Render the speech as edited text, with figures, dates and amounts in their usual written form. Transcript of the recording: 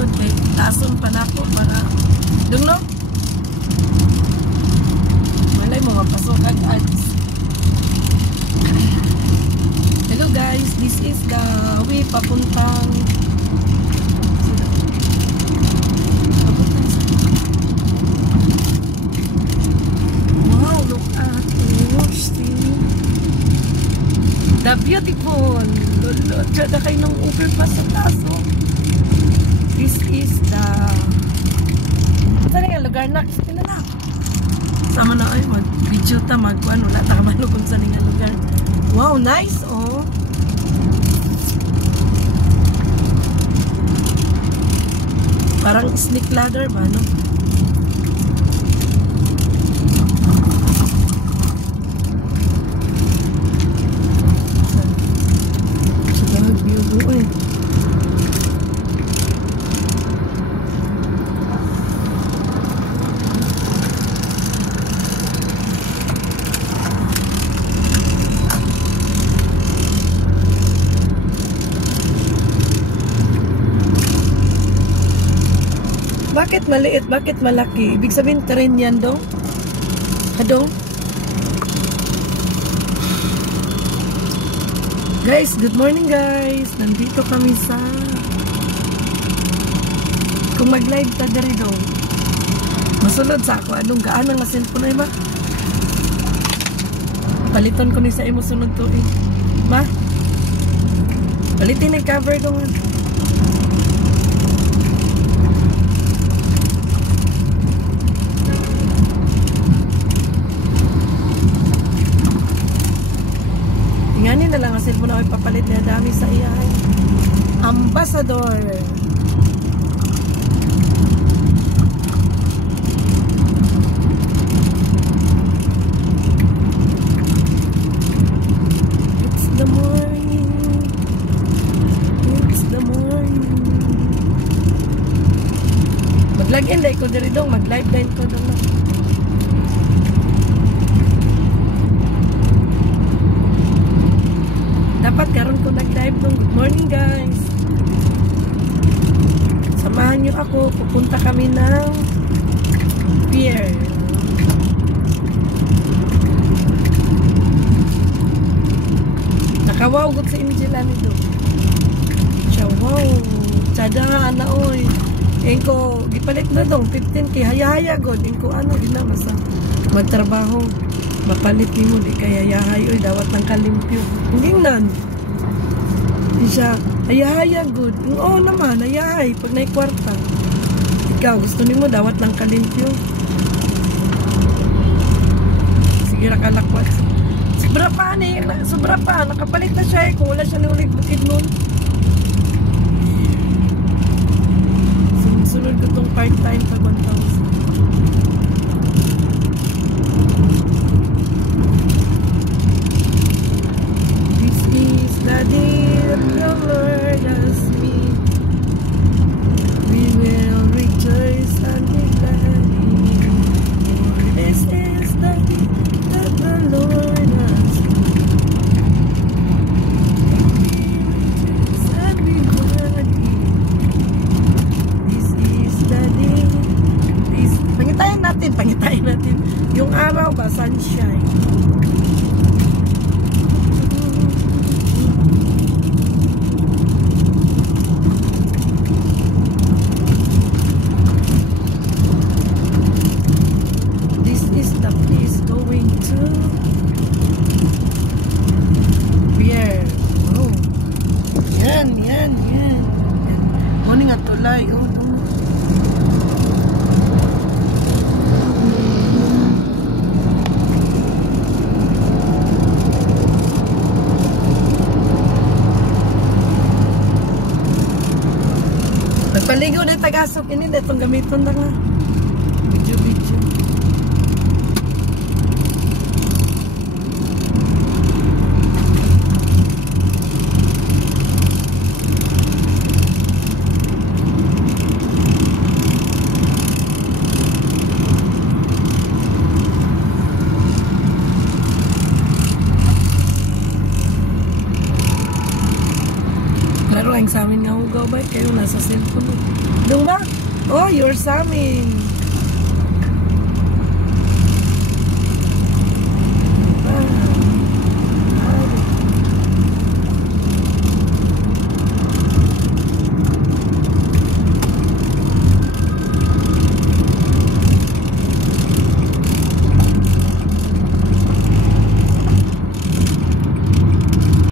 lisod kay taason pa na ako para dun no walay mga pasok ads. Hello guys, this is the way papuntang wow, look at the beautiful lolo, tsada kayo ng overpass sa taso. This is the saan nga lugar na kinala sama na ay mag-video ta mag-ano wala ta kamano kung saan nga lugar. Wow, nice oh. Parang snake ladder ba no? Bakit maliit? Bakit malaki? Ibig sabihin train yan dong? Hadong? Guys, good morning guys. Nandito kami sa kung mag-live ta diri dong. Masulod sa ako. Anong gaan ang cellphone ay ba? Paliton ko ni sa imo sunod to eh. Ma? Palitin ang cover dong. Ngayon na lang ang cellphone ako ipapalit na dami sa iyahay. Ambassador. It's the morning. It's the morning. Mag-login dahil ko diri dong. Mag-live dahil ko dong. Dapat karon ko nag-live nung good morning guys. Samahan nyo ako. Pupunta kami ng pier. Nakawawgot sa imidila nito. Siya wow. Tsada ana oy. Engko gipalit na dong 15k. Haya-haya god. Engko ano din na masa magtrabaho. Mapalit ni mo di kaya yahay oy dawat ng kalimpyo. Hindi nan. Di siya ayahaya good. Oo naman ayahay pag naay kwarta. Ikaw gusto nimo dawat ng kalimpyo. Sige ra kalakwat. Sobra pa ni, sobra pa nakapalit na siya kung wala siya ni ulit butid nun. Sunod ko tong part-time pag 1,000. The dear Lord has me. We will rejoice and be glad. For this is the day that the Lord has made. We rejoice and be glad. This is the day. Pangitayin natin. Yung araw ba, sunshine. Yan. Kunin nga tulay. Nagpaligo na tagasok. Ini na itong gamiton na nga. Video. Sa amin nga hugaw ba kayo nasa cellphone. Duma? Oh, you're Sammy.